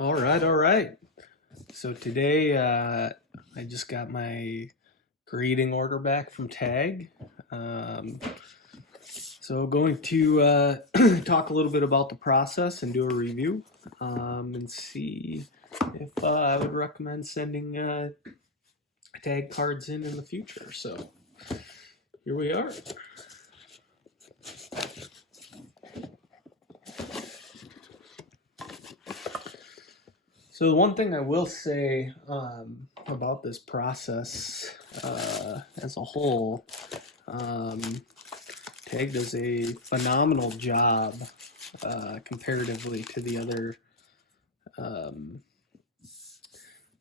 All right, all right. So today I just got my grading order back from Tag. Um, so going to talk a little bit about the process and do a review and see if I would recommend sending Tag cards in the future. So here we are. So the one thing I will say about this process as a whole, Tag does a phenomenal job comparatively um,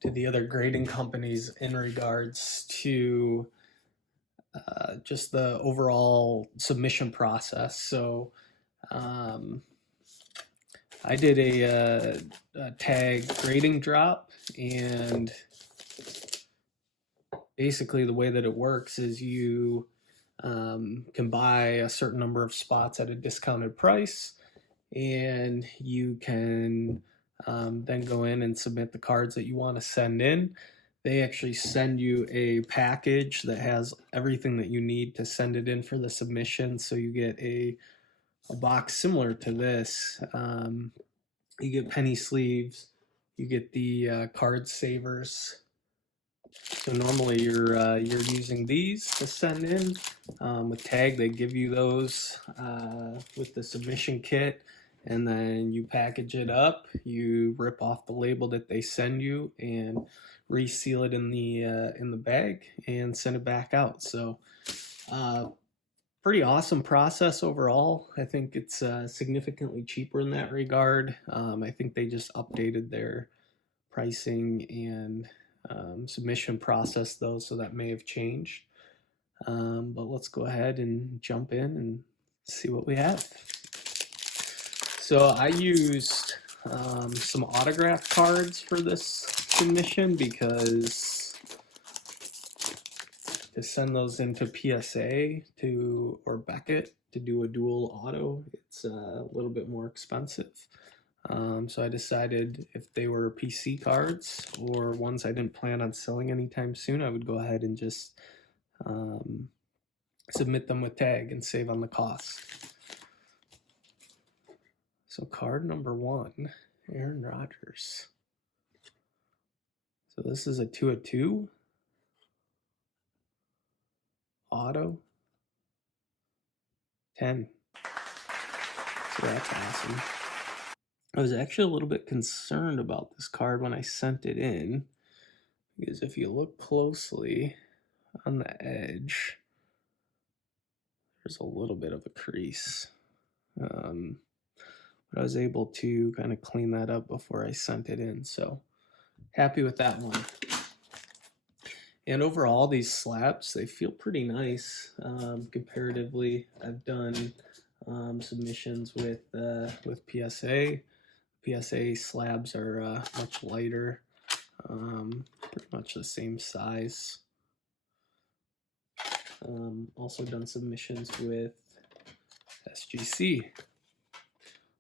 to the other grading companies in regards to just the overall submission process. So um, I did a Tag grading drop, and basically the way that it works is you can buy a certain number of spots at a discounted price, and you can then go in and submit the cards that you want to send in. They actually send you a package that has everything that you need to send it in for the submission. So you get a box similar to this. You get penny sleeves, you get the card savers. So normally you're using these to send in. With Tag, they give you those with the submission kit, and then you package it up. You rip off the label that they send you and reseal it in the bag and send it back out. So pretty awesome process overall. I think it's significantly cheaper in that regard. I think they just updated their pricing and submission process though, so that may have changed. But let's go ahead and jump in and see what we have. So I used some autograph cards for this submission because to send those into PSA or Beckett to do a dual auto, it's a little bit more expensive. So I decided if they were PC cards or ones I didn't plan on selling anytime soon, I would go ahead and just submit them with Tag and save on the cost. So card number 1, Aaron Rodgers. So this is a 2/2 auto 10. So that's awesome. I was actually a little bit concerned about this card when I sent it in, because if you look closely on the edge, there's a little bit of a crease. But I was able to kind of clean that up before I sent it in, so happy with that one. And overall, these slabs, they feel pretty nice comparatively. I've done submissions with PSA. PSA slabs are much lighter, pretty much the same size. Also done submissions with SGC.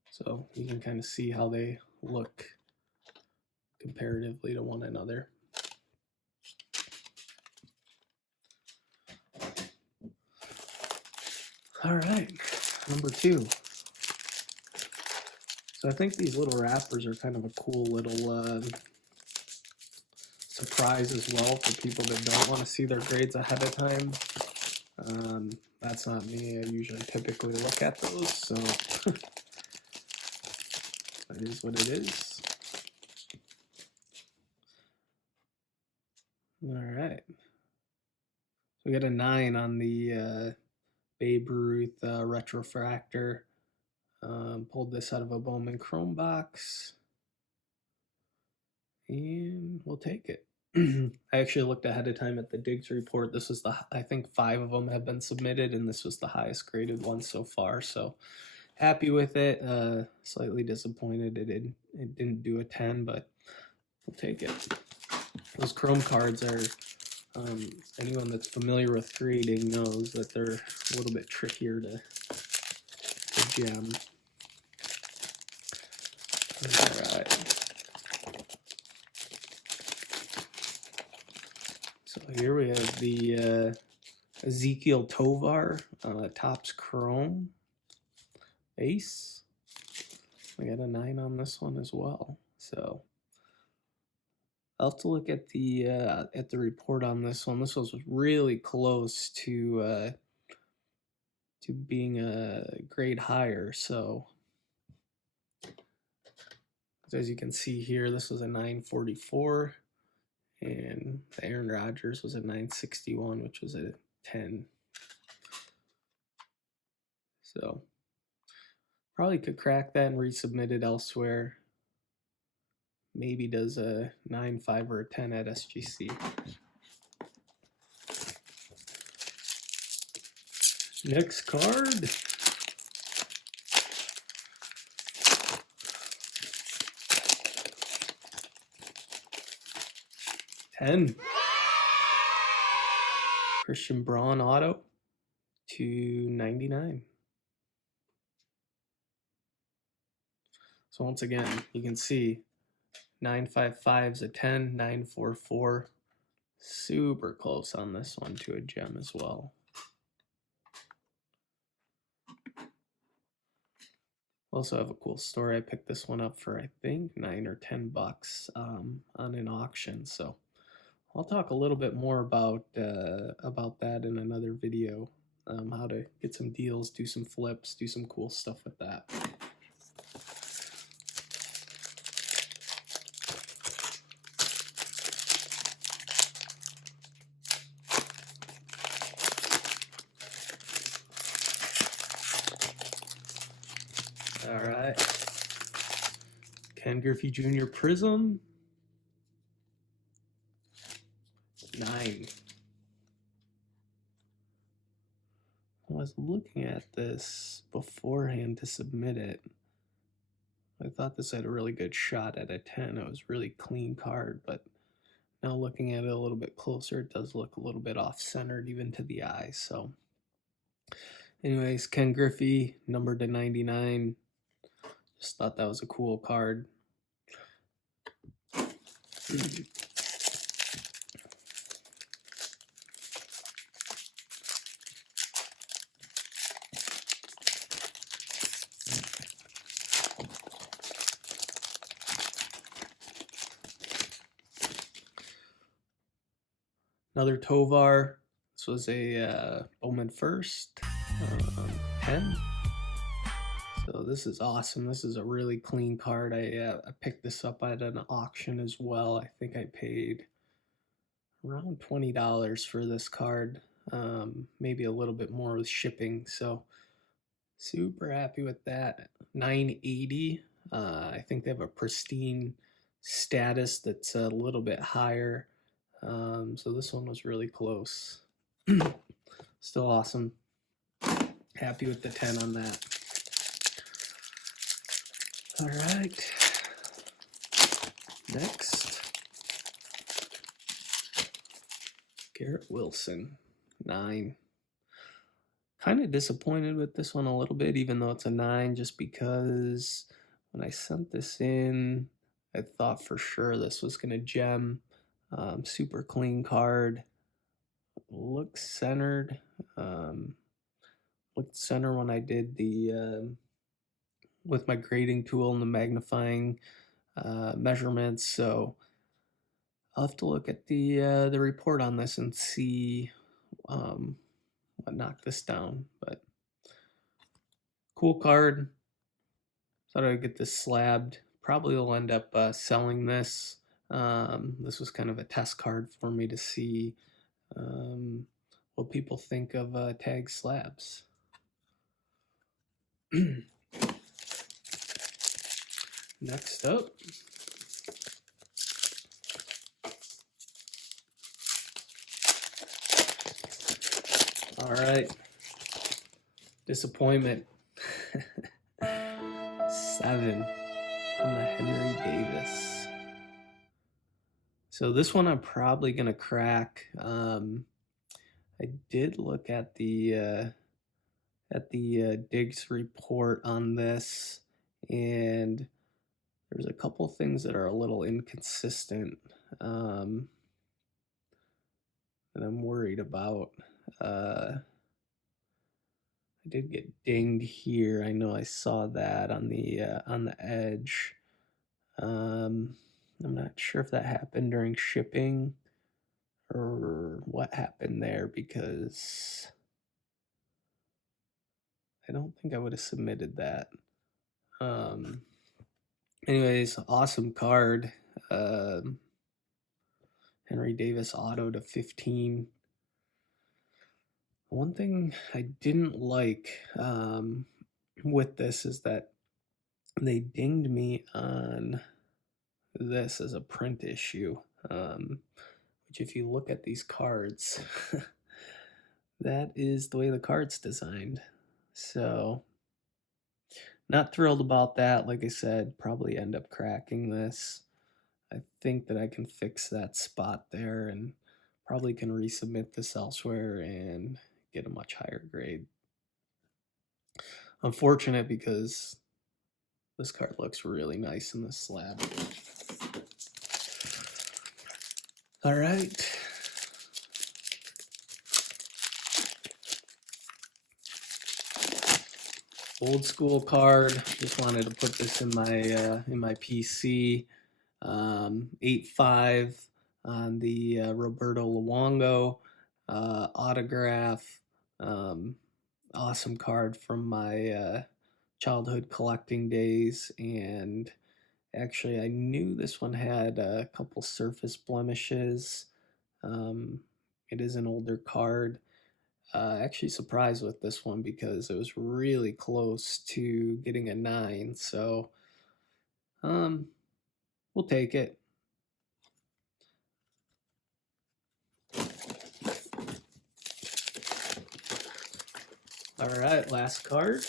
So you can kind of see how they look comparatively to one another. All right, number 2. So I think these little wrappers are kind of a cool little surprise as well for people that don't want to see their grades ahead of time. That's not me. I usually typically look at those, so that is what it is. All right. So we got a 9 on the Babe Ruth retrofractor. Pulled this out of a Bowman Chrome box, and we'll take it. I actually looked ahead of time at the Diggs report. This was I think 5 of them have been submitted, and this was the highest graded one so far. So happy with it. Slightly disappointed it didn't do a 10, but we'll take it. Those Chrome cards are, anyone that's familiar with grading knows that they're a little bit trickier to gem. All right. Ezequiel Tovar, Topps Chrome base. I got a 9 on this one as well. So I'll have to look at the report on this one. This was really close to being a grade higher. So as you can see here, this was a 944, and the Aaron Rodgers was a 961, which was a 10. So probably could crack that and resubmit it elsewhere. Maybe does a 9, 5, or a 10 at SGC. Next card. $10. Christian Braun auto $2.99. So once again, you can see 955 is a 10, 944. Super close on this one to a gem as well. Also have a cool story. I picked this one up for I think $9 or $10 on an auction. So I'll talk a little bit more about that in another video. How to get some deals, do some flips, do some cool stuff with that. All right. Ken Griffey Jr. Prism. 9. I was looking at this beforehand to submit it. I thought this had a really good shot at a 10. It was really clean card, but now looking at it a little bit closer, it does look a little bit off-centered even to the eye. So anyways, Ken Griffey, numbered to 99. Just thought that was a cool card. Another Tovar. This was a Bowman first, 10. So this is awesome. This is a really clean card. I picked this up at an auction as well. I think I paid around $20 for this card, maybe a little bit more with shipping. So super happy with that. 980. I think they have a pristine status that's a little bit higher. So this one was really close. Still awesome. Happy with the 10 on that. All right. Next. Garret Wilson, 9. Kind of disappointed with this one a little bit, even though it's a 9, just because when I sent this in, I thought for sure this was going to gem. Super clean card. Looks centered. Looked center when I did the with my grading tool and the magnifying measurements. So I'll have to look at the report on this and see what knocked this down. But cool card. Thought I'd get this slabbed. Probably will end up selling this. This was kind of a test card for me to see what people think of tag slabs. Next up, all right, disappointment. 7 on the Henry Davis. So this one I'm probably gonna crack. I did look at the Diggs report on this, and there's a couple things that are a little inconsistent that I'm worried about. I did get dinged here. I know I saw that on the edge. I'm not sure if that happened during shipping or what happened there, because I don't think I would have submitted that. Um, Anyways, awesome card. Henry Davis auto to 15. One thing I didn't like with this is that they dinged me on this as a print issue, which if you look at these cards, that is the way the card's designed. So, not thrilled about that. Like I said, probably end up cracking this. I think that I can fix that spot there and probably can resubmit this elsewhere and get a much higher grade. Unfortunate, because this card looks really nice in this slab. All right. Old school card. Just wanted to put this in my PC. 8-5 on the Roberto Luongo autograph. Awesome card from my childhood collecting days, and actually I knew this one had a couple surface blemishes. It is an older card. Actually surprised with this one because it was really close to getting a 9, so we'll take it. All right, last card.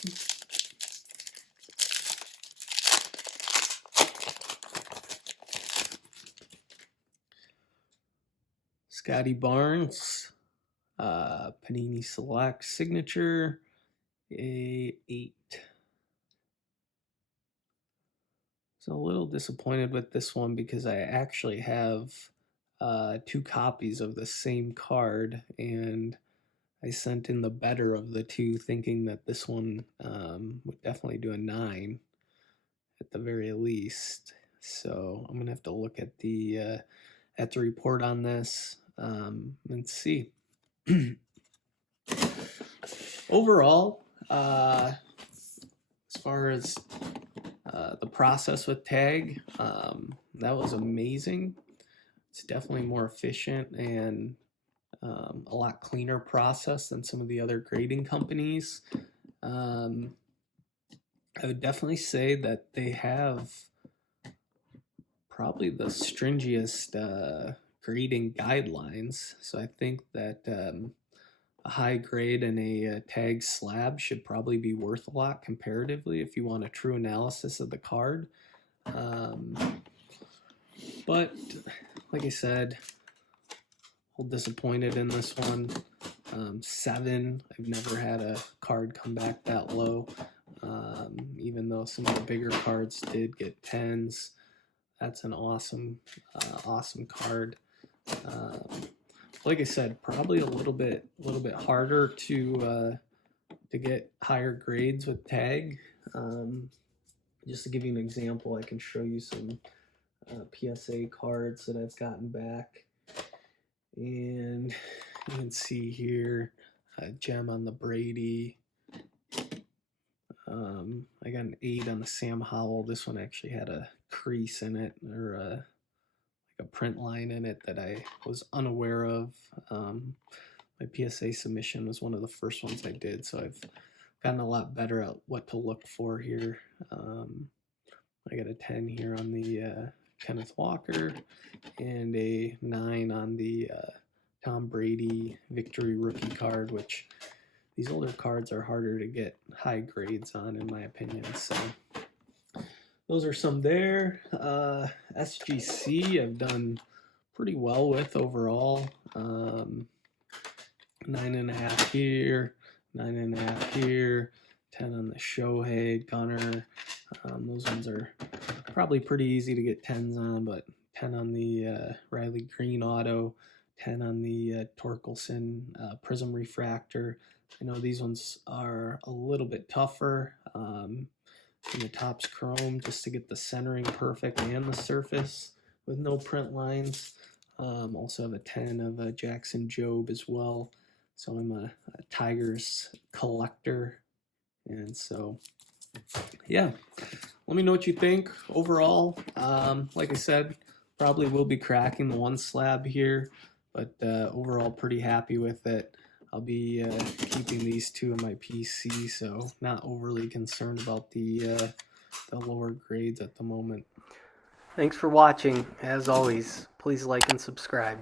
Scottie Barnes, Panini Select signature, A8. So a little disappointed with this one because I actually have 2 copies of the same card, and I sent in the better of the two, thinking that this one would definitely do a 9 at the very least. So I'm gonna have to look at the report on this and see. Overall, as far as the process with tag, that was amazing. It's definitely more efficient and a lot cleaner process than some of the other grading companies. I would definitely say that they have probably the stringiest grading guidelines. So I think that a high grade and a tag slab should probably be worth a lot comparatively if you want a true analysis of the card. But like I said, a little disappointed in this one. 7. I've never had a card come back that low. Even though some of the bigger cards did get 10s. That's an awesome card. Like I said, probably a little bit harder to get higher grades with tag. Just to give you an example, I can show you some PSA cards that I've gotten back, and you can see here a gem on the Brady. I got an 8 on the Sam Howell. This one actually had a crease in it, or like a print line in it that I was unaware of. My PSA submission was one of the first ones I did, so I've gotten a lot better at what to look for here. I got a 10 here on the Kenneth Walker, and a 9 on the Tom Brady Victory Rookie card, which these older cards are harder to get high grades on, in my opinion. So those are some there. SGC I've done pretty well with overall. 9.5 here, 9.5 here, 10 on the Shohei, Gunner. Those ones are probably pretty easy to get 10s on, but 10 on the Riley Green auto, 10 on the Torkelson Prism Refractor. I know these ones are a little bit tougher. And the top's chrome just to get the centering perfect and the surface with no print lines. Also have a 10 of Jackson Jobe as well. So I'm a Tigers collector. And so, yeah, let me know what you think overall. Like I said, probably will be cracking the one slab here, but overall pretty happy with it. I'll be keeping these two in my PC, so not overly concerned about the lower grades at the moment. Thanks for watching. As always, please like and subscribe.